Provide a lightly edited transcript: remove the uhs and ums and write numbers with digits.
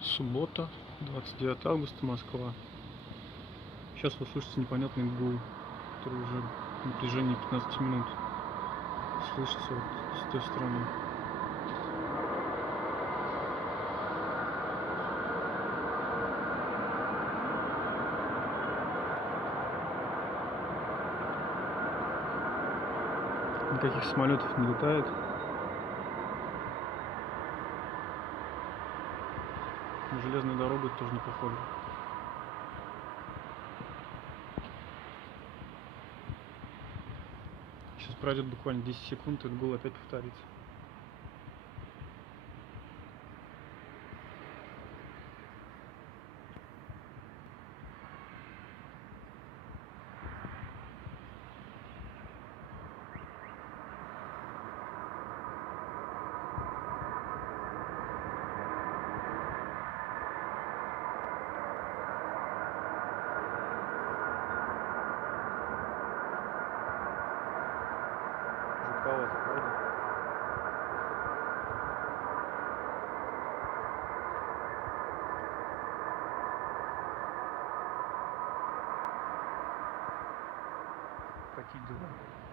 Суббота, 29 августа, Москва. Сейчас вы слышите непонятный гул, который уже на протяжении 15 минут слышится вот с той стороны. Никаких самолетов не летает. На железную дорогу тоже не похоже. Сейчас пройдет буквально 10 секунд, и этот гул опять повторится. Жутковато, правда? Такие дела.